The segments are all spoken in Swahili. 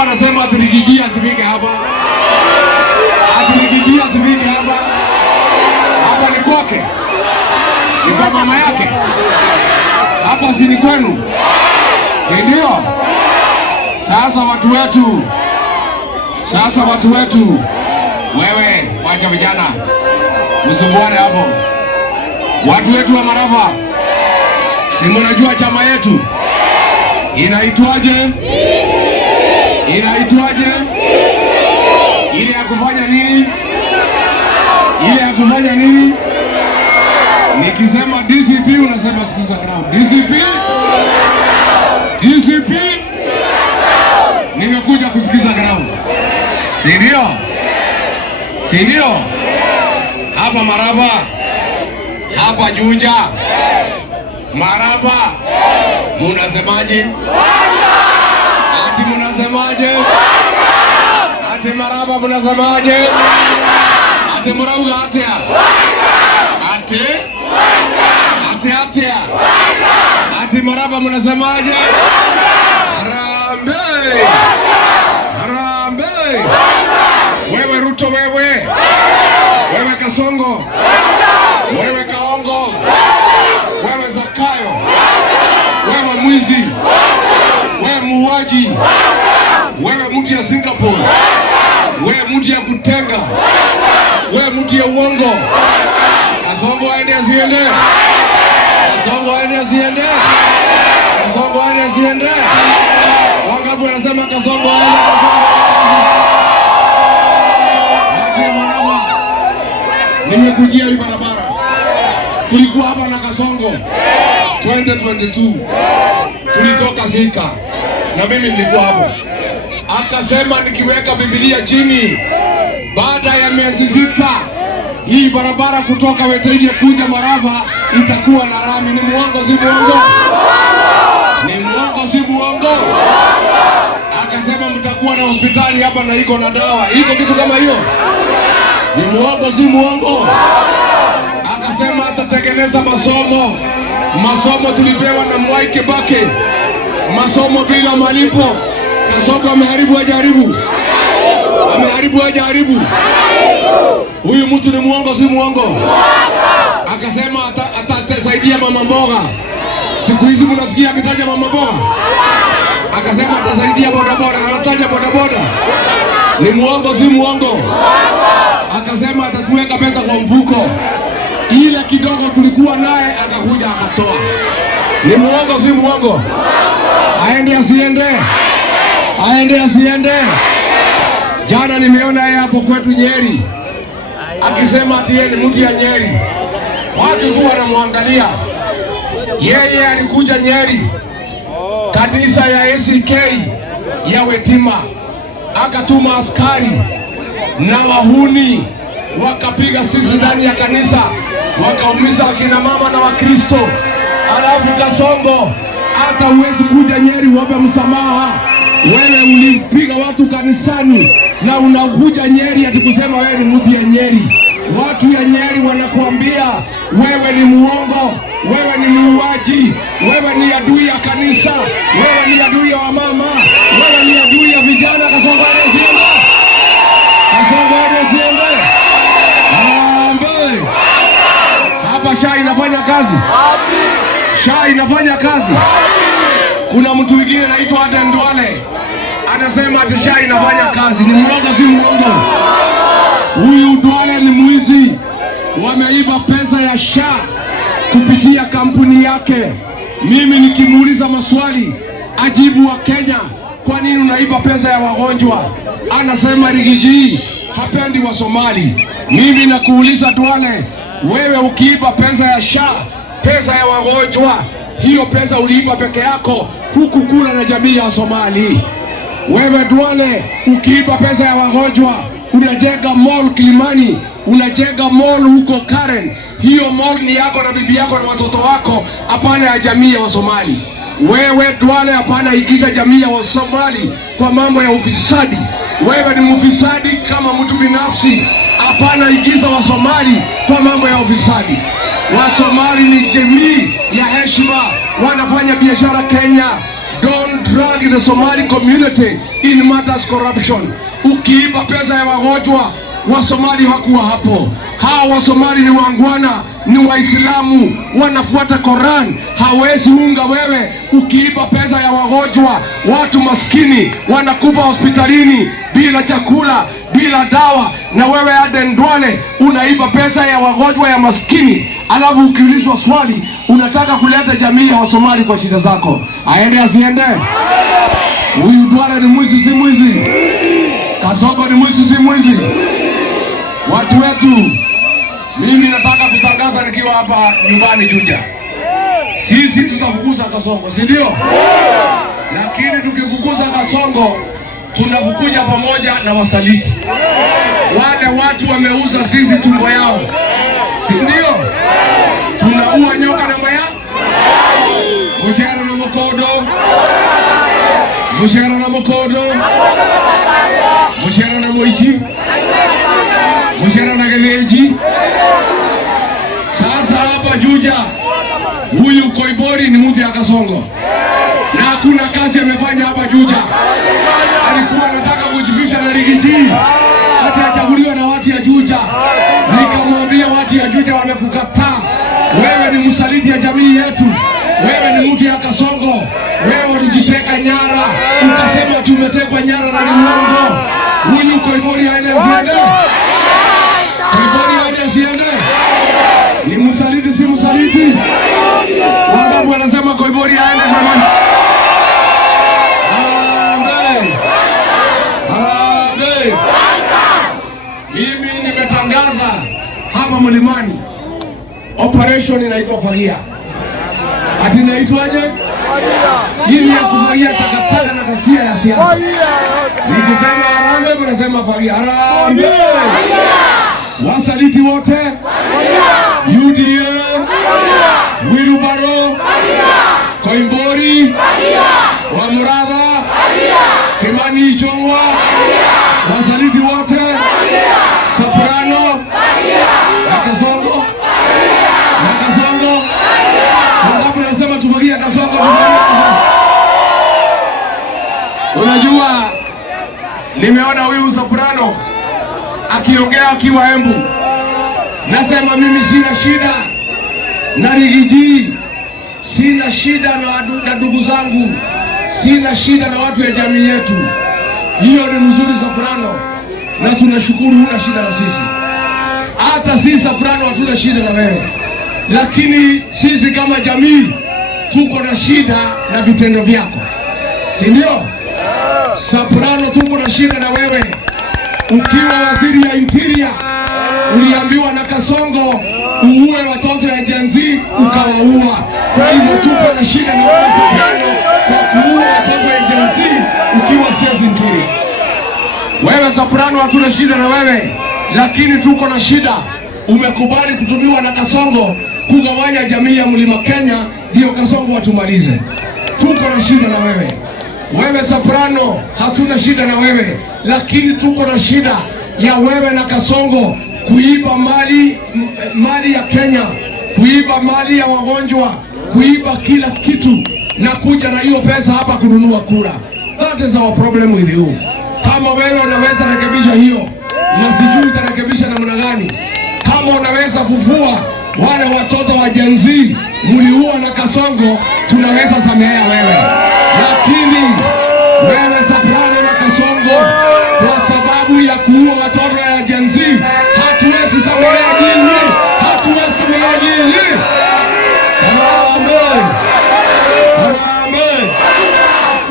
alikuwa anasema atirigijia asifike hapa. Atirigijia asifike hapa. Hapa ni kwake. Ni kwa mama yake. Hapa si ni kwenu. Si ndio? Sasa watu wetu. Wewe, wacha vijana. Msumbuane hapo. Watu wetu wa Marava. Si mnajua chama yetu? Inaitwaje? Inaitwaje? Ile ya kufanya nini? Ile ya kufanya nini? Nikisema DCP unasema sikiza ground. DCP? DCP? Nimekuja kusikiza ground. Si ndio? Si ndio? Hapa Marava. Hapa Juja. Marava. Munasemaje? Ati munasemaje? Ati Marava munasemaje? Ati Murauga atia? Ati? Ati? Ati Marava munasemaje? Harambee! Harambee! Wewe Ruto wewe! Wewe Kasongo! Wewe Kaongo! Wewe Zakayo! Wewe mwizi! Wewe muuaji! Wewe mtu ya Singapore! Wewe mtu ya kutenga! Wewe mtu ya uongo! Kasongo aende asiende! Kasongo aende asiende! Kasongo aende asiende! Wangapi wanasema Kasongo aende? Nimekujia hii barabara. Tulikuwa hapa na Kasongo 2022. Tulitoka Thika na mimi nilikuwa hapo. Akasema nikiweka Biblia chini baada ya miezi 6 hii barabara kutoka Weteje kuja Marava itakuwa na rami. Ni muongo si muongo? Ni muongo si muongo? Akasema mtakuwa na hospitali hapa na iko na dawa. Iko kitu kama hiyo? Ni muongo si muongo? Akasema atatengeneza masomo tulipewa na Mwai Kibaki, masomo bila malipo. Kasongo ameharibu ajaribu. Ameharibu ajaribu. Huyu mtu ni muongo si muongo? Akasema atasaidia mama mboga. Siku hizi mnasikia akitaja mama mboga. Akasema atasaidia bodaboda, anataja bodaboda. Ni muongo si muongo? Akasema atatuweka pesa kwa mfuko. Ile kidogo tulikuwa naye akakuja akatoa. Ni muongo si muongo? Aende asiende? Aende asiende? Jana nimeona yeye hapo kwetu Nyeri akisema ati yeye ni mtu ya Nyeri. Watu tu wanamwangalia. Yeye alikuja Nyeri kanisa ya ACK ya Wetima, akatuma askari na wahuni wakapiga sisi ndani ya kanisa, wakaumiza wakina mama na Wakristo. Alafu Kasongo hata huwezi kuja Nyeri wape msamaha. Wewe ulipiga watu kanisani na unakuja Nyeri ati kusema wewe ni mtu ya Nyeri. Watu ya Nyeri wanakuambia wewe ni muongo, wewe ni muuaji, wewe ni adui ya kanisa, wewe ni adui ya wamama, wewe ni adui ya vijana. Kasongo asiende. Kasongo asiende. Ambe. Hapa SHA inafanya kazi. SHA inafanya kazi. Kuna mtu mwingine anaitwa Aden Duale anasema ati SHA inafanya kazi. Ni muongo si muongo? Huyu Duale ni mwizi. Wameiba pesa ya SHA kupitia kampuni yake. Mimi nikimuuliza maswali ajibu wa Kenya, kwa nini unaiba pesa ya wagonjwa? Anasema Rigiji hapendi wa Somali. Mimi nakuuliza Duale, wewe ukiiba pesa ya SHA, pesa ya wagonjwa, hiyo pesa uliiba peke yako, huku kula na jamii ya Somali. Wewe Duale ukiiba pesa ya wagonjwa, unajenga mall Kilimani, unajenga mall huko Karen, hiyo mall ni yako na bibi yako na watoto wako, hapana ya jamii ya Somali. Wewe Duale hapana igiza jamii ya Somali kwa mambo ya ufisadi. Wewe ni mufisadi kama mtu binafsi, hapana igiza wa Somali kwa mambo ya ufisadi. Wa Somali ni jamii ya heshima, wanafanya biashara Kenya. Don't drag the Somali community in matters corruption. Ukiiba pesa ya wagonjwa, Wasomali hakuwa hapo. Hawa Wasomali ni wangwana, ni Waislamu, wanafuata Quran. Hawezi unga wewe ukiiba pesa ya wagonjwa. Watu maskini wanakufa hospitalini bila chakula, bila dawa, na wewe Aden Duale unaiba pesa ya wagonjwa ya maskini. Alafu ukiulizwa swali unataka kuleta jamii ya Wasomali kwa shida zako. Aende asiende? Huyu Duale ni mwizi si mwizi? Kasongo ni mwizi si mwizi? Watu wetu, mimi nataka kutangaza nikiwa hapa nyumbani Juja. Sisi tutafukuza Kasongo, si ndio? Lakini tukifukuza Kasongo tunafukuja pamoja na wasaliti. Wale watu wameuza sisi tumbo yao, si ndio? Tunaua nyoka na mayai. Mushara na mokodo. Mushara na mokodo. Mushara na moichi. Mushara na geleji. Sasa hapa Juja, huyu Koibori ni mtu ya Kasongo. Na hakuna kazi amefanya hapa Juja. Alikuwa anataka kujipisha na Rigiji, hata achaguliwa na watu ya Juja. Nikamwambia watu ya Juja wamekukataa. Wewe ni msaliti ya jamii yetu. Wewe ni mtu ya Kasongo. Wewe ulijiteka nyara, ukasema tumetekwa nyara na ni uongo. Huyu Koibori aende asiende? Koibori aende asiende? Ni msaliti si msaliti? Wangapi wanasema Koibori aende mama? Mimi nimetangaza hapa Mlimani operation inaitwa Fagia. Ati inaitwaje? Hii ya kufagia takataka na ghasia ya siasa. Nikisema Harambee mnasema Fagia. Harambee! Wasaliti wote UDA, Wilbaro, Koimbori, Wamuradha, Kimani Ichung'wah, wasaliti wote, Soprano, na Kasongo, na Kasongo. Wangapi nasema tufagie Kasongo? Unajua, nimeona huyu Soprano akiongea akiwa Embu. Nasema mimi sina shida na Rigiji, sina shida na ndugu zangu, sina shida na watu ya jamii yetu. Hiyo ni mzuri Soprano, na tunashukuru huna shida na sisi. Hata sisi Soprano hatuna shida na wewe, lakini sisi kama jamii tuko na shida na vitendo vyako, si ndio? Soprano, tuko na shida na wewe. Ukiwa waziri ya interior uliambiwa na Kasongo uue watoto ya Gen Z, ukawaua. Kwa hivyo tuko na shida na wewe Soprano kwa kuua watoto ya Gen Z ukiwa CS interior. Wewe Soprano hatuna shida na wewe, lakini tuko na shida. Umekubali kutumiwa na Kasongo kugawanya jamii ya Mlima Kenya ndio Kasongo watumalize. Tuko na shida na wewe. Wewe Soprano hatuna shida na wewe, lakini tuko na shida ya wewe na Kasongo kuiba mali ya Kenya, kuiba mali ya wagonjwa, kuiba kila kitu na kuja na hiyo pesa hapa kununua kura. That is our problem with you. Kama wewe unaweza rekebisha hiyo, na sijui utarekebisha namna gani. Kama unaweza fufua wale watoto wa Gen Z mliua na Kasongo, tunaweza samehea wewe. Lakini wewe Soprano na Kasongo, kwa sababu ya kuua watoto ya Gen Z, hatuwezi samehea nyinyi, hatuwezi samehea nyinyi. Harambee! Harambee!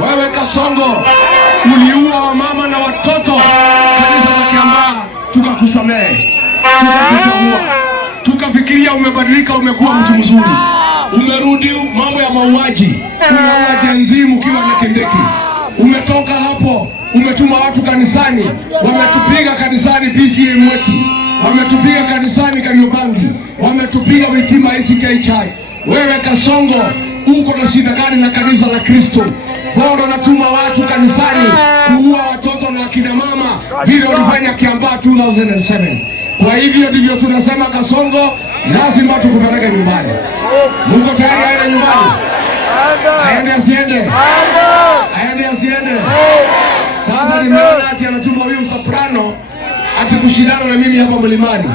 Wewe Kasongo uliua wamama na watoto kanisa la Kiambaa, tukakusamehe, tukakuchagua, tukafikiria umebadilika, umekuwa mtu mzuri, umerudi mambo ya mauaji, unaua Gen Z mkiwa na Kindiki. Umetoka hapo, umetuma watu kanisani, wametupiga kanisani PCA Mweki, wametupiga kanisani Kariobangi, wametupiga Witima ACK Church. Wewe Kasongo uko na shida gani na kanisa la Kristo? Bado unatuma watu kanisani kuua watoto na akina mama vile ulifanya Kiambaa 2007. Kwa hivyo ndivyo tunasema Kasongo, lazima tukupeleke nyumbani. Mungu tayari aende nyumbani? Aende asiende? Aende asiende? Sasa nimeona ati anatuma huyu soprano ati kushindana na mimi hapa mlimani.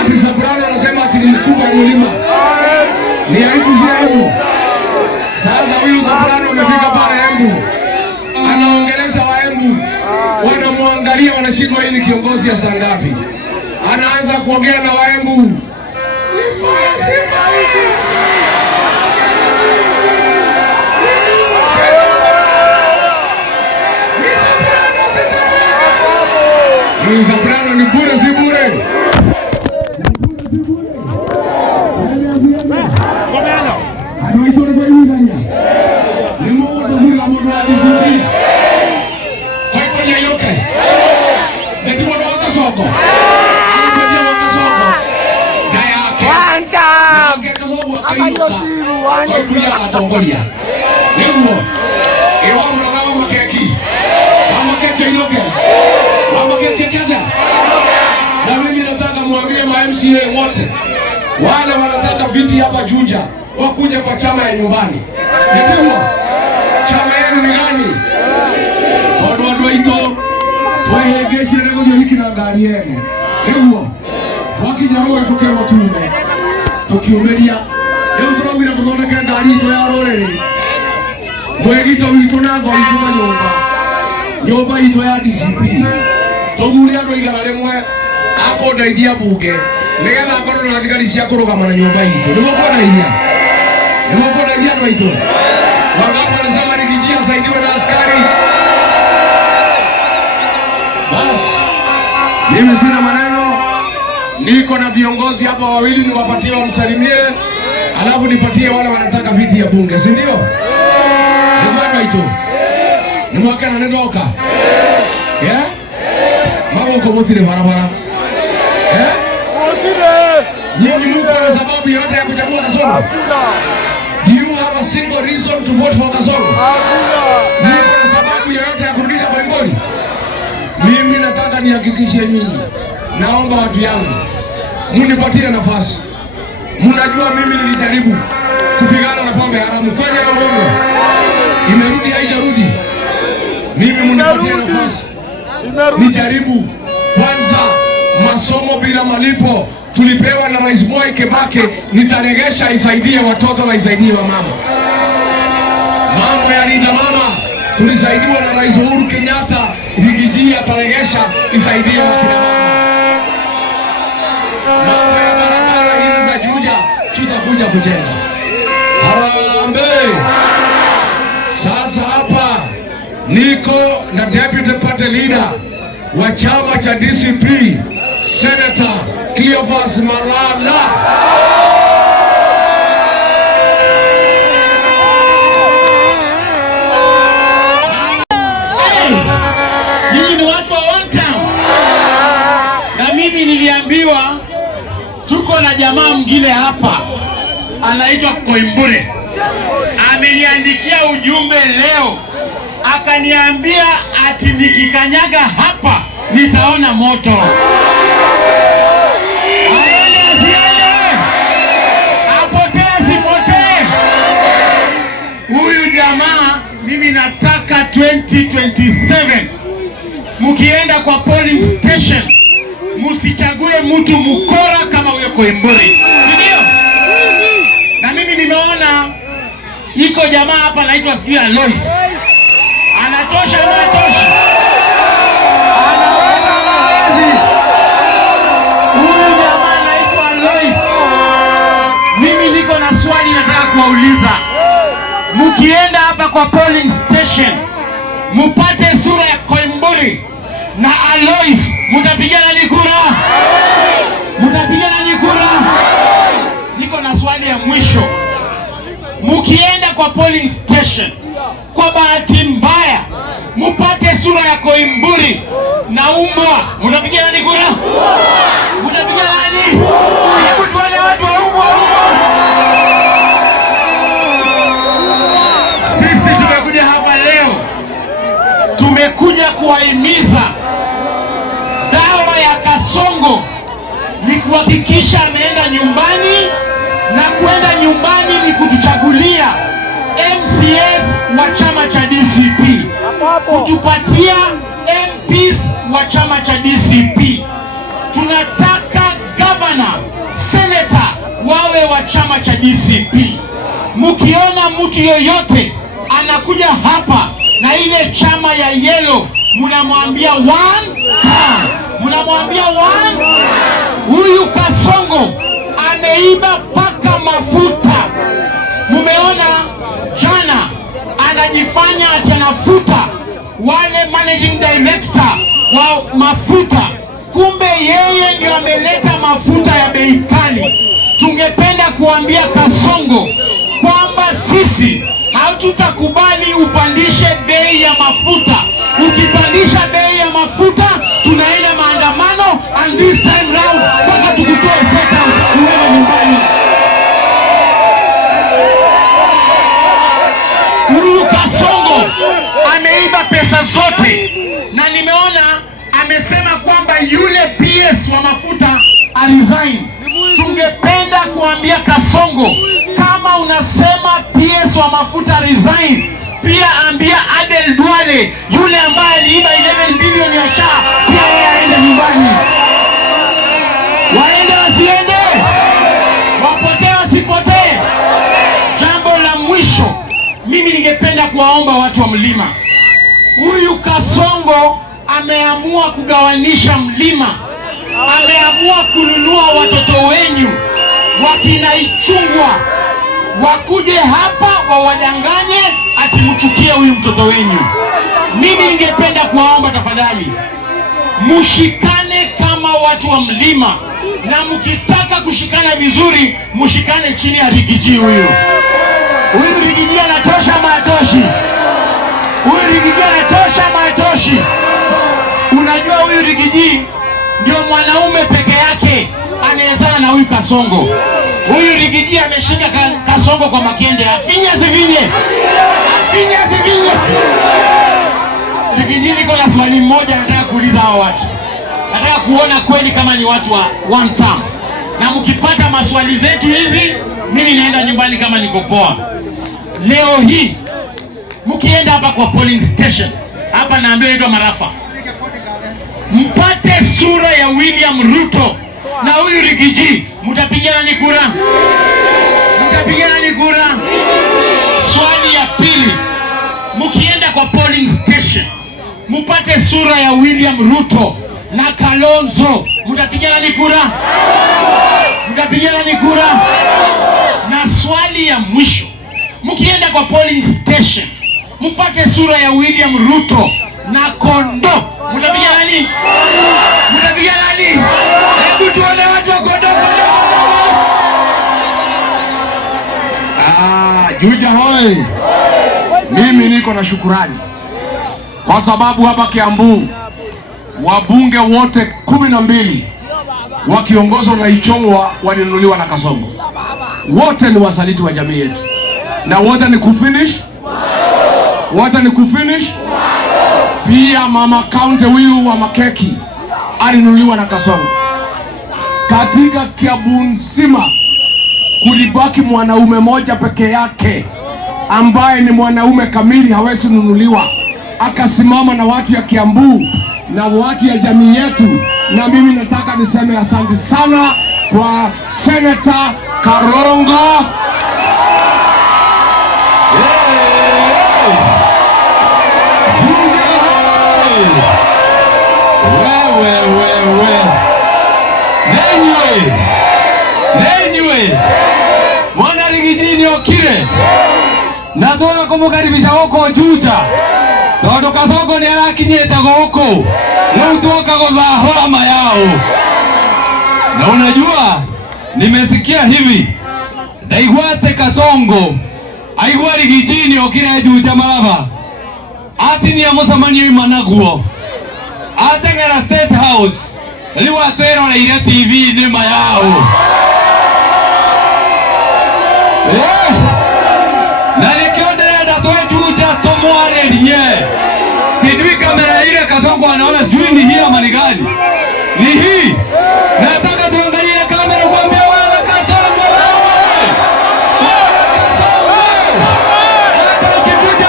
Ati soprano anasema ati nilikuwa mlima. Ni aibu si aibu? Sasa huyu soprano amefika pale Embu. Anaongelesha wa Embu. Wanamwangalia wanashindwa hili kiongozi ya sangapi. Anaanza kuongea na wa Embu. Nifaya sifa hiki. Ni soprano ni bure si bure. Anaitwa kwa hivi ndani. Ni mmoja mzuri wa mwana DCP. Kwa hiyo ni yoke. Ndio mwana wa Kasongo. Anakuja wa Kasongo. Daya yake. Wanda. Kasongo akainuka. Kwa kuja atongolia. Ndio. Ewa mwana wa makeki. Mama keki inoke. Mama keki kaja. Na mimi nataka muambie ma MCA wote wale wanataka viti hapa Juja wakuja kwa chama ya nyumbani. Ndio. Chama yenu ni gani? Todo ito. Tuhegeshe leo hiyo hiki na gari yenu. Ndio. Wakija roho tuke watume. Tukiumeria. Leo tunabira kuthondeka gari ito ya rorere. Mwegito witu na ngori tuma nyumba. Nyumba ito ya DCP. Tugure andũ igana rĩmwe akondeithia bunge nigetha ngorwo na thigari cia kũrũgama na nyũmba itũ. Nĩmũkũndeithia? Nĩmũkũndeithia andũ aitũ? Wangapi wanasema Rigiji asaidiwe na askari? Basi mimi sina maneno, niko na viongozi hapa wawili, niwapatie wamsalimie, alafu nipatie wale wanataka viti ya bunge, si ndio? Ndio aitũ. Nimwaka na ndoka. Yeah? Mama uko motile barabara. Nyinyi mko na sababu yote ya kuchagua Kasongo? Do you have a single reason to vote for Kasongo? Nyinyi kuna sababu yote ya kurudisha Koimburi? Mimi nataka nihakikishe nyinyi. Naomba watu yangu munipatie nafasi. Mnajua mimi nilijaribu kupigana na pombe haramu. Kweli au uongo? Imerudi haijarudi? Mimi munipatie nafasi. Nijaribu kwanza masomo bila malipo tulipewa na Rais Mwai Kibaki, nitaregesha isaidie watoto na isaidie wa mama. Mambo ya linda mama tulisaidiwa na Rais Uhuru Kenyatta, Rigiji ataregesha isaidie wa kina mama. Mambo ya barabara hizi za Juja tutakuja kujenga. Harambee. Sasa hapa niko na Deputy Party Leader wa chama cha DCP, Senator Cleophas Malala. Nyinyi ni watu wa one town. Na mimi niliambiwa tuko na jamaa mwingine hapa anaitwa Koimburi. Ameniandikia ujumbe leo. Akaniambia ati nikikanyaga hapa nitaona moto. Aende asiende, apotee asipotee. Huyu jamaa mimi nataka 2027 mkienda kwa polling station msichague mtu mkora kama huyo Koimburi, si ndio? Na mimi nimeona iko jamaa hapa anaitwa sijui Alois. Anatosha matosha. Anaweza wazi. Huyu jamaa anaitwa Alois. Mimi niko na swali nataka kuwauliza. Mkienda hapa kwa polling station mupate sura ya Koimburi na Alois, mutapiga nani kura? Mutapiga nani kura? Niko na swali ya mwisho. Mkienda kwa polling station kwa bahati mbaya mupate sura ya Koimburi na umbwa, mutapiga nani kura? Mutapiga nani? Hebu tuone watu wa umbwa. Sisi tumekuja hapa leo, tumekuja kuwahimiza. Dawa ya Kasongo ni kuhakikisha ameenda nyumbani, na kuenda nyumbani ni kutuchagulia wa chama cha DCP, kutupatia MPs wa chama cha DCP. Tunataka governor, senator wawe wa chama cha DCP. Mkiona mtu yoyote anakuja hapa na ile chama ya yellow, mnamwambia one time, mnamwambia one. Huyu Kasongo ameiba paka mafuta. Mumeona jana anajifanya ati anafuta wale managing director wa mafuta, kumbe yeye ndio ameleta mafuta ya bei kali. Tungependa kuambia Kasongo kwamba sisi hatutakubali upandishe bei ya mafuta. Ukipandisha bei ya mafuta tunaenda maandamano, and this time round mpaka tukutoe State House uende nyumbani. Huyu Kasongo ameiba pesa zote, na nimeona amesema kwamba yule PS wa mafuta resign. Tungependa kuambia Kasongo, kama unasema PS wa mafuta resign, pia ambia Adel Duale yule ambaye aliiba 11 bilioni ya SHA pia yeye aende nyumbani. Waende wasiende, wapotee wasipotee. Jambo la mwisho, mimi ningependa kuwaomba watu wa mlima, huyu Kasongo ameamua kugawanisha mlima. Ameamua kununua watoto wenyu wakina Ichung'wah wakuje hapa wawadanganye ati mchukie huyu mtoto wenyu. Mimi ningependa kuwaomba tafadhali, mushikane kama watu wa mlima, na mkitaka kushikana vizuri mushikane chini ya Rigiji. Huyu Rigiji anatosha matoshi, huyu Rigiji anatosha matoshi. Unajua huyu Rigiji ndio mwanaume peke yake anaezana na huyu Kasongo. Huyu Rigiji ameshika Kasongo kwa makende, afinya sivinye, afinya sivinye. Rigiji, niko na swali moja nataka kuuliza hao watu. Nataka kuona kweli kama ni watu wa one term. Na mkipata maswali zetu hizi, mimi naenda nyumbani kama niko poa. Leo hii mkienda hapa kwa polling station, hapa naambiwa inaitwa Marafa, mpate sura ya William Ruto na huyu Rigiji, mtapigana ni kura? Mtapigana ni kura? Swali ya pili, mkienda kwa polling station mpate sura ya William Ruto na Kalonzo, mtapigana ni kura? Mtapigana ni kura? Na swali ya mwisho, mkienda kwa polling station mpate sura ya William Ruto na Kondo, mtapiga nani? Mtapiga nani? Hebu tuone watu wa Kondo. Juja hoi. Mimi niko na shukurani kwa sababu hapa Kiambu wabunge wote 12 wakiongozwa na Ichung'wah walinunuliwa na Kasongo. Wote ni wasaliti wa jamii yetu, na wote ni kufinish, wote ni kufinish. Pia mama kaunti huyu wa Makeki alinunuliwa na Kasongo. Katika Kiambu nzima kulibaki mwanaume moja peke yake ambaye ni mwanaume kamili, hawezi nunuliwa. Akasimama na watu ya Kiambu na watu ya jamii yetu, na mimi nataka niseme asante sana kwa Senator Karongo. Nenywe mwana Rigiji ni okire na tuna kumukaribisha huko Juja tondu Kasongo ni arakinyete guku riu tuoka guthahura mayao. Na unajua nimesikia hivi ndaigwate Kasongo aigwa Rigiji ni okire Juja Maraba ati ni amucemanio imanaguo atengera State House riu atwiroreire TV ni mayao. Na nikio ndirenda twe Juja tumwarerie, sijui kamera ile Kasongo anaona sijui ni hii ama ni gani, ni hii. Nataka tuangalie kamera kuambia wana Kasongo wewe, wana Kasongo hata ukikuja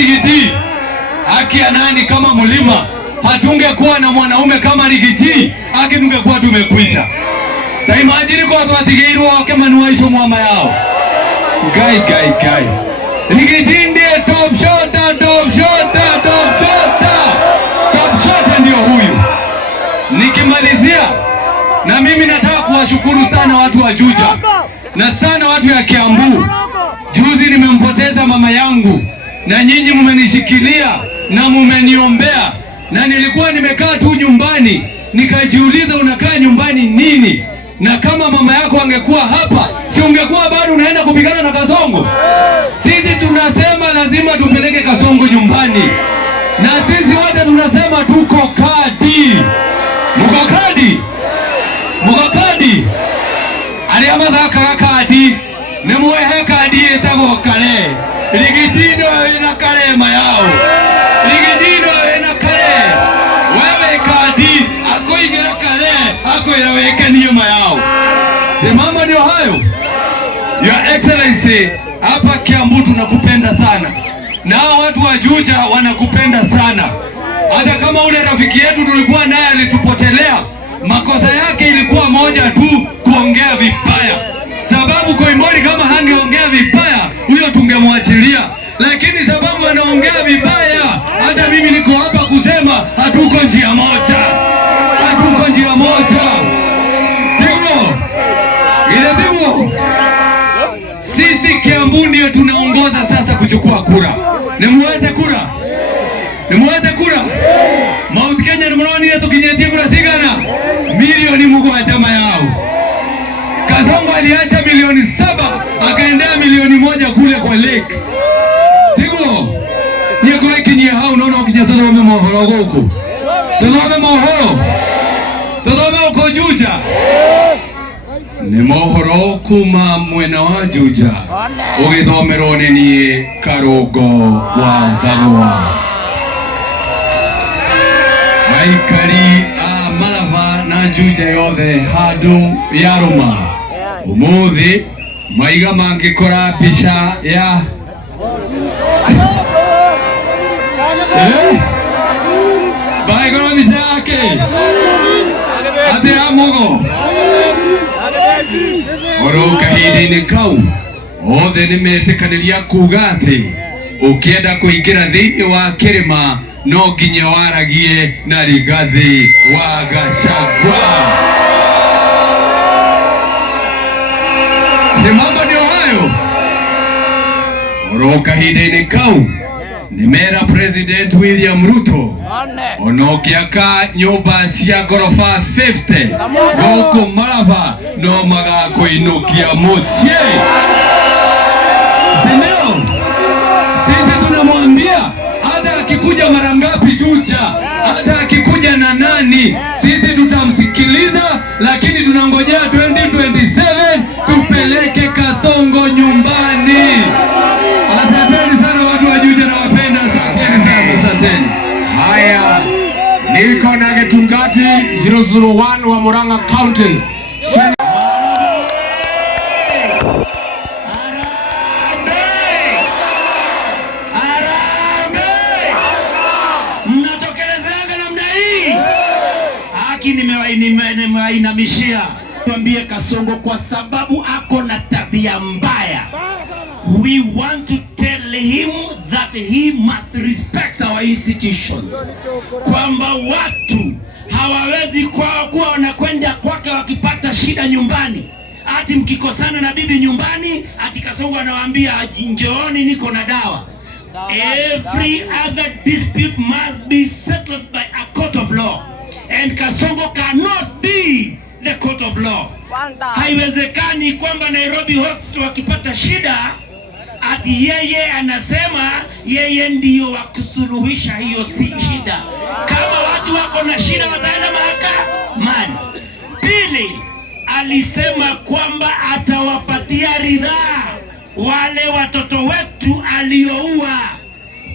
Rigiji akia nani kama mlima, hatungekuwa na mwanaume kama Rigiji aki tungekuwa tumekwisha. Ta imagine kwa watu watigeirwa kama nuwaisho mwama yao. Gai. Rigiji ndiye top shota. Top shota ndio huyu. Nikimalizia, na mimi nataka kuwashukuru sana watu wa Juja na sana watu ya Kiambu. Juzi nimempoteza mama yangu na nyinyi mumenishikilia na mumeniombea, na nilikuwa nimekaa tu nyumbani nikajiuliza unakaa nyumbani nini? Na kama mama yako angekuwa hapa, si ungekuwa bado unaenda kupigana na Kasongo? Sisi tunasema lazima tupeleke Kasongo nyumbani, na sisi wote tunasema tuko kadi. Muko kadi aliamadhaka kadi nemuwehe kadi etago kale Rigijino ina kale mayao Rigijino ina kale wewe kadi akoigira kale akoiraweka niyo mayao. Simama ndio hayo. Your Excellency, hapa Kiambu tunakupenda sana na watu wa Juja wanakupenda sana. Hata kama ule rafiki yetu tulikuwa naye alitupotelea, makosa yake ilikuwa moja tu, kuongea vibaya. Sababu Koimburi kama hangeongea vibaya, huyo tungemwachilia. Lakini sababu anaongea vibaya, hata mimi niko hapa kusema hatuko njia moja. Tigo. Sisi Kiambu ndio tunaongoza sasa kuchukua kura. Nimuweze kura. Mount Kenya ni mwana nini tukinyetia kura sigana? Milioni mugwanja yao. Kasongo aliacha milioni 7 akaendea milioni 1 kule kwa lake. Tigo. Nyeko ikinyia hao unaona ukinyatoza wame mohoro huko. Tazama mohoro. Tazama uko Juja. Ni mohoro kuma mwena wa Juja. Ugithomerwo ni Karongo wa Thagwa. Aikari a Malava na Juja yothe handu yaruma. Umuthi maiga mangikora mbica ya baigora mbica yake ate amugo oro kahindi-inĩ kau othe nimetikaniria kuga ati ukienda kuingira thiini wa kirima no nginya waragie na Rigathi wa Gachagua. Simama ndio hayo. Oro kahindi-inĩ kau nimera President William Ruto onokiaka nyumba cia gorofa 50 goko Malava no magakuinukia mucie. Sindio? Sisi tunamwambia hata akikuja mara ngapi Juja, hata akikuja na nani, sisi tutamsikiliza, lakini tunangojea 2027 tupeleke Kasongo nyumbani. Asanteni sana watu wa Juja na wapenda asanteni. Haya, niko na Getungati 001 wa Murang'a County. Mnatokelezanga namna hii. Haki nimewainamishia. Tuambie Kasongo kwa sababu ako na tabia mbaya. We want to tell him that he must respect our institutions. Kwamba watu hawawezi kuwa wanakwenda kwake wakipata shida nyumbani. Ati mkikosana na bibi nyumbani, ati Kasongo anawaambia njooni niko na dawa. Every other dispute must be settled by a court of law. And Kasongo cannot be the court of law. Haiwezekani kwamba Nairobi Hospital wakipata shida ati yeye anasema yeye ndiyo wa kusuluhisha hiyo shida. Kama watu wako na shida wataenda mahakamani. Pili, alisema kwamba atawapatia ridhaa wale watoto wetu alioua.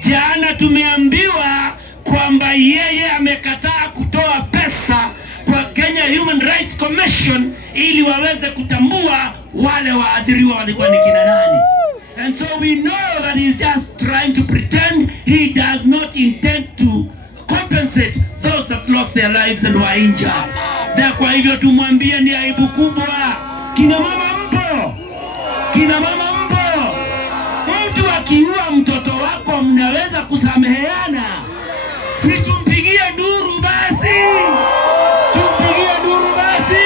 Jana tumeambiwa kwamba yeye amekataa kutoa pesa kwa Kenya Human Rights Commission ili waweze kutambua wale waadhiriwa walikuwa ni kina nani. And so we know that he's just trying to pretend. He does not intend to compensate those that lost their lives and were injured. Na kwa hivyo tumwambie ni aibu kubwa. Kina mama mpo? Kina mama mpo? Mtu akiua mtoto wako mnaweza kusameheana. Si tumpigie nduru basi. Tumpigie nduru basi.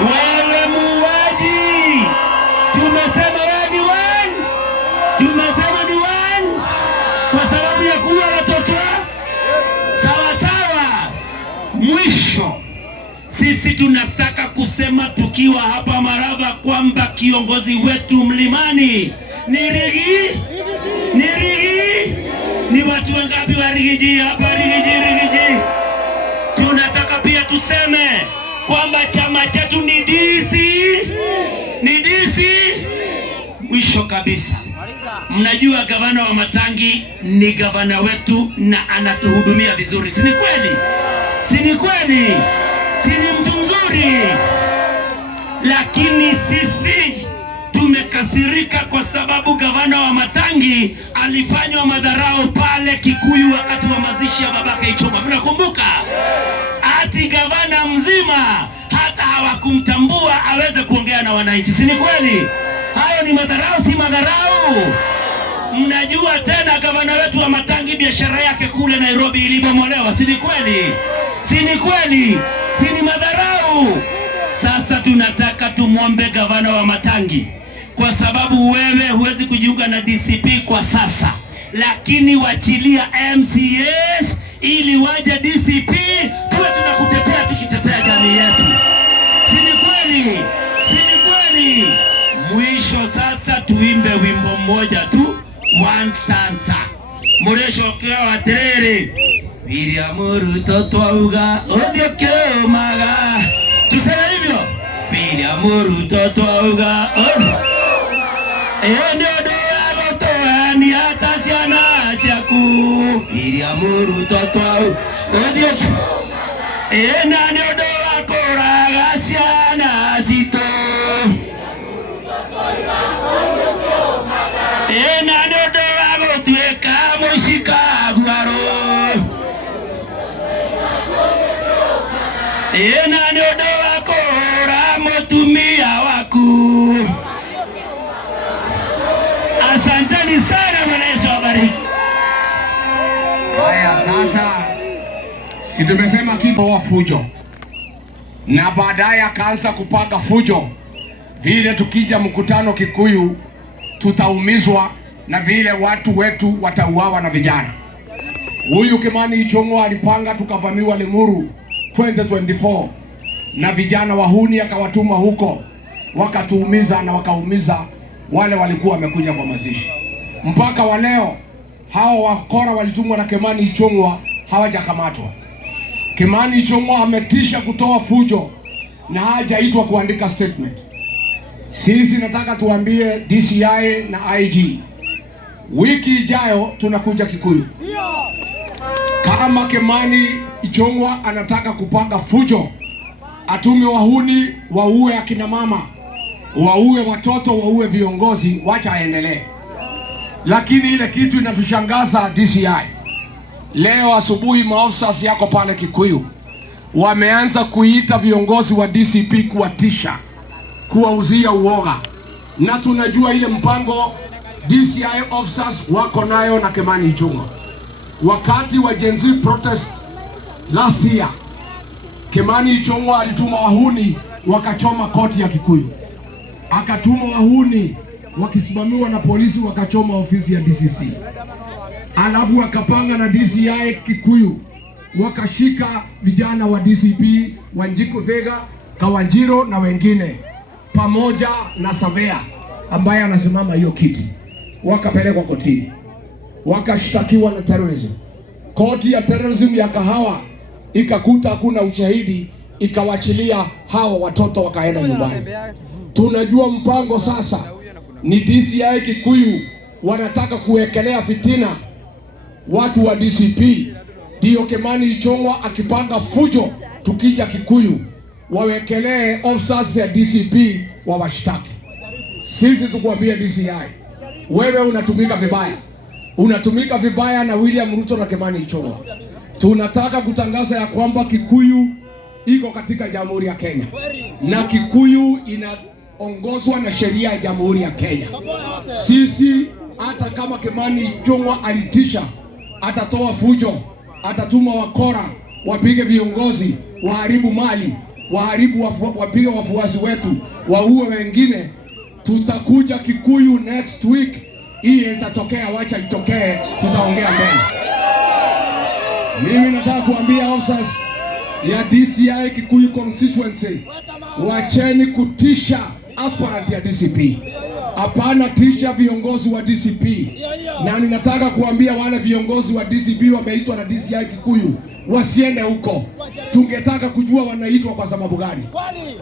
Wewe muuaji. Tumesema wewe ni one. Tumesema ni one. Kwa sababu ya kuua watoto. Sawa sawa. Mwisho, sisi tunataka kusema tukiwa hapa Maraba kwamba kiongozi wetu Mlimani ni Rigiji. Ni Rigiji. Ni watu wangapi wa Rigiji hapa? Rigiji. Tunataka pia tuseme kwamba chama chetu ni DC. Ni DC. Mwisho kabisa, mnajua gavana wa Matangi ni gavana wetu na anatuhudumia vizuri. Si ni kweli? Si ni kweli? Si ni mtu mzuri? Lakini sisi tumekasirika kwa sababu gavana wa Matangi alifanywa madharau pale Kikuyu wakati wa mazishi ya babake Ichung'wa. Mnakumbuka? Ati gavana mzima hata hawakumtambua aweze kuongea na wananchi. Si ni kweli? Hayo ni madharau, si madharau? Mnajua tena gavana wetu wa Matangi biashara yake kule Nairobi ilibomolewa. Si ni kweli? Si ni kweli? Si ni madharau? Sasa tunataka tumwombe gavana wa Matangi, kwa sababu wewe huwezi kujiunga na DCP kwa sasa, lakini wachilia MCAs ili waje DCP tuwe tunakutetea, tukitetea jamii yetu. Si ni kweli? Si ni kweli? Mwisho sasa tuimbe wimbo mmoja tu, one stanza. Muresho kwa atiriri William Ruto twauga othio kiumaga. Tuseme hivyo. William Ruto twauga ndio ndio toani hata ciana ciaku. William Ruto twauga othio na ndio ndio koraga ciana cito. Na ndio ndio tueka mushika gwaro. Na ndio ndio kora mutumia waku. Asanteni sana, Bwana Yesu awabariki. Haya sasa, si tumesema kipo wa fujo, na baadaye akaanza kupanga fujo vile tukija mkutano Kikuyu tutaumizwa na vile watu wetu watauawa na vijana. Huyu Kimani Ichung'wa alipanga tukavamiwa Limuru 2024 na vijana wahuni akawatuma huko, wakatuumiza na wakaumiza wale walikuwa wamekuja kwa mazishi. Mpaka wa leo hao wakora walitumwa na Kimani Ichung'wa hawajakamatwa. Kimani Ichung'wa ametisha kutoa fujo na hajaitwa kuandika statement. Sisi nataka tuambie DCI na IG, wiki ijayo tunakuja Kikuyu. Kama Kimani Ichung'wa anataka kupanga fujo, atume wahuni waue akina mama, waue watoto, waue viongozi, wacha aendelee. Lakini ile kitu inatushangaza DCI, leo asubuhi maofisa yako pale Kikuyu wameanza kuita viongozi wa DCP kuwatisha, kuwauzia uoga, na tunajua ile mpango DCI officers wako nayo na Kimani Ichung'wa. Wakati wa Gen Z protest last year, Kimani Ichung'wa alituma wahuni wakachoma koti ya Kikuyu, akatuma wahuni wakisimamiwa na polisi wakachoma ofisi ya DCC, alafu wakapanga na DCI Kikuyu wakashika vijana wa DCP Wanjiku Thega, Kawanjiro na wengine pamoja na Savea ambaye anasimama hiyo kiti, wakapelekwa kotini, wakashtakiwa na terrorism. Koti ya terrorism ya Kahawa ikakuta hakuna ushahidi, ikawachilia hawa watoto wakaenda nyumbani. Tunajua mpango sasa ni DCI Kikuyu wanataka kuwekelea fitina watu wa DCP. Ndio Kimani Ichung'wa akipanga fujo tukija Kikuyu wawekelee officers ya DCP wawashtaki. Sisi tukuambia DCI, wewe unatumika vibaya na William Ruto na Kimani Ichung'wah. Tunataka kutangaza ya kwamba Kikuyu iko katika Jamhuri ya Kenya na Kikuyu inaongozwa na sheria ya Jamhuri ya Kenya. Sisi hata kama Kimani Ichung'wah alitisha atatoa fujo, atatuma wakora wapige viongozi, waharibu mali, wapige wafuasi wetu, waue wengine, tutakuja Kikuyu next week. Hii itatokea, wacha itokee, tutaongea mbele. Mimi nataka kuambia officers ya DCI Kikuyu constituency, wacheni kutisha aspirant ya DCP. Hapana tisha viongozi wa DCP. Na ninataka kuambia wale viongozi wa DCP wameitwa na DCI Kikuyu wasiende huko. Tungetaka kujua wanaitwa kwa sababu gani.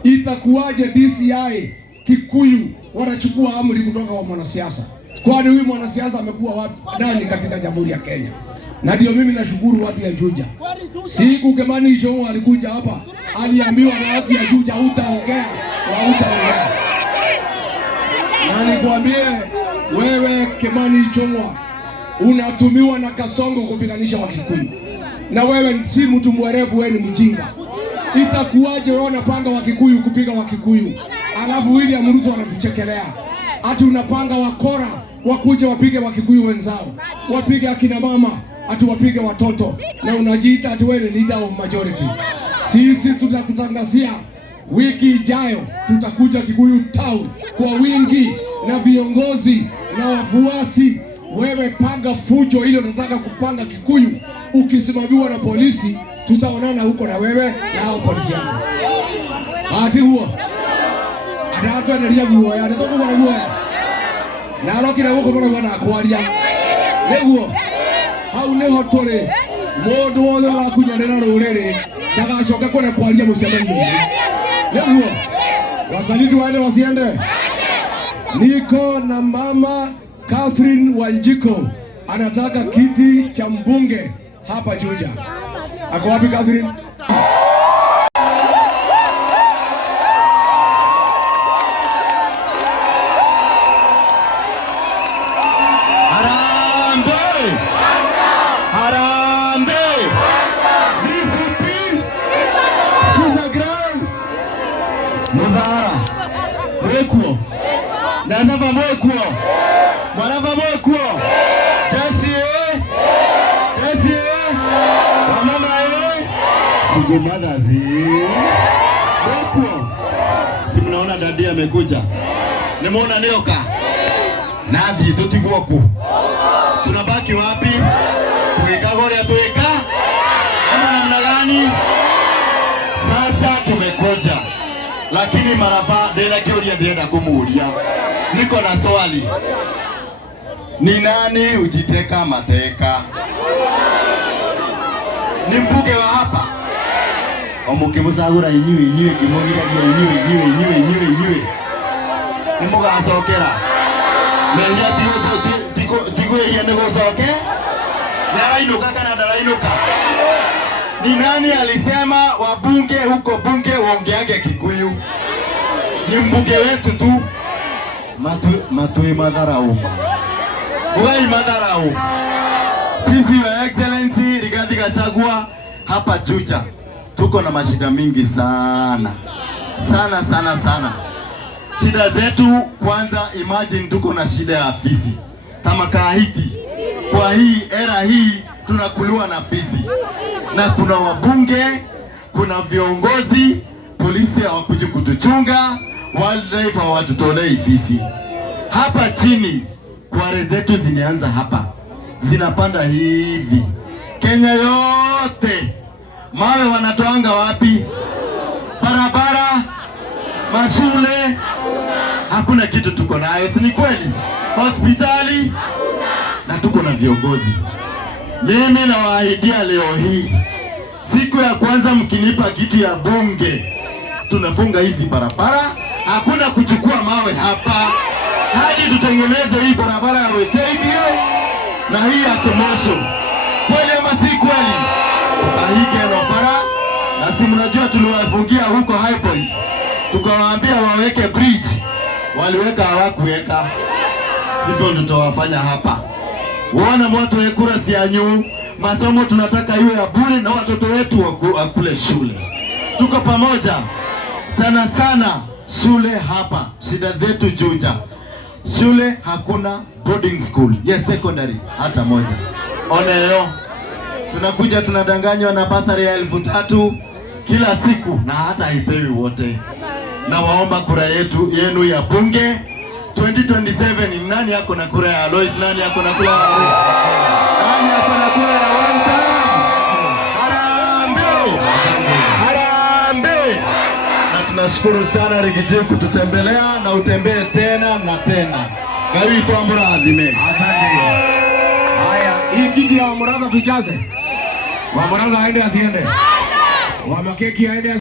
Itakuwaje DCI Kikuyu wanachukua amri kutoka kwa mwanasiasa? Kwani huyu mwanasiasa amekuwa wapi ndani katika Jamhuri ya Kenya? Na ndio mimi nashukuru watu ya Juja. Siku Kimani Ichung'wah alikuja hapa, aliambiwa na watu ya Juja, hutaongea. Na nikwambie wewe Kimani Ichung'wah unatumiwa na Kasongo kupiganisha Wakikuyu. Na wewe si mtu mwerevu, wewe ni mjinga. Itakuwaje wewe unapanga Wakikuyu kupiga Wakikuyu, alafu William Ruto anatuchekelea? Ati unapanga wakora wakuje wapige Wakikuyu wenzao, wapige akina mama, ati wapige watoto, na unajiita ati wewe ni leader of majority. Sisi tutakutangazia wiki ijayo, tutakuja Kikuyu town kwa wingi na viongozi na wafuasi. Wewe panga fujo ile unataka kupanga Kikuyu, ukisimamiwa na polisi, tutaonana huko na wewe na hao polisi yako. Ati huo atatu analia guoya, ndio kwa guoya na rokira guko mbona na kwaria neguo hau neho tore mundu wothe wa kunyanira ruriri ndagacoke kwenda kwaria mucemanio neguo. Wasaliti wale wasiende. Niko na mama Catherine Wanjiko anataka kiti cha mbunge hapa Juja. Ako wapi Catherine? Mwanava mwekuo Tesie wamama Single mothers mwekuo. Si mnaona dadi amekuja, nimeona nioka nathi tutiguoku, tunabaki wapi? Tukikagoria tuweka ama namna gani? Sasa tumekoja, lakini marava ndena kiuria ndenda kumuuria. Niko na swali. Ni nani ujiteka mateka? Ni mbunge wa hapa? Omukimusagura inywe kimugiragia inywe. Nimugacokera. Menya tigwe yene gocoke. Yarainuka kana darainuka. Ni nani alisema wabunge huko bunge waongeage Kikuyu? Ni mbunge wetu tu. Matui madharau. Ugai madharau. Sisi wa Excellency Rigathi Gachagua hapa Juja tuko na mashida mingi sana. Shida zetu kwanza, imagine tuko na shida ya fisi. Tamaka hiki. Kwa hii era hii tunakuliwa na fisi. Na kuna wabunge, kuna viongozi, polisi hawakuji kutuchunga, wildlife hawatutolei fisi. Hapa chini kware zetu zimeanza hapa, zinapanda hivi Kenya yote. Mawe wanatoanga wapi? Barabara, mashule, hakuna kitu tuko nayo, si ni kweli? Hospitali, na tuko na viongozi. Mimi nawaahidia leo hii, siku ya kwanza mkinipa kiti ya bunge, tunafunga hizi barabara, hakuna kuchukua mawe hapa hadi tutengeneze hii barabara ya Wetengio na hii ya Kemosho. Kweli ama si kweli? Tukahige Nofara, na si mnajua tuliwafungia huko High Point, tukawaambia waweke bridge waliweka hawakuweka, hivyo ndio tutawafanya hapa. Wana moto kura si yanyu, masomo tunataka iwe ya bure na watoto wetu wakule shule. Tuko pamoja sana sana. Shule hapa, shida zetu Juja, shule hakuna boarding school ya secondary hata moja. Oneo tunakuja tunadanganywa na basari ya 3,000 kila siku na hata haipewi wote. Na waomba kura yenu ya bunge 2027. Nani yako na kura ya Alois? Nani yako na kura ya Alois? Nani yako na kura ya Wanta? Harambee! Harambee! Na tunashukuru sana Rigiji kututembelea, na utembee tena na tena. Gari tu amradhime. Asante. Haya, hii kiti ya Wamuranga tujaze. Wamuranga aende asiende? Wamakeki aende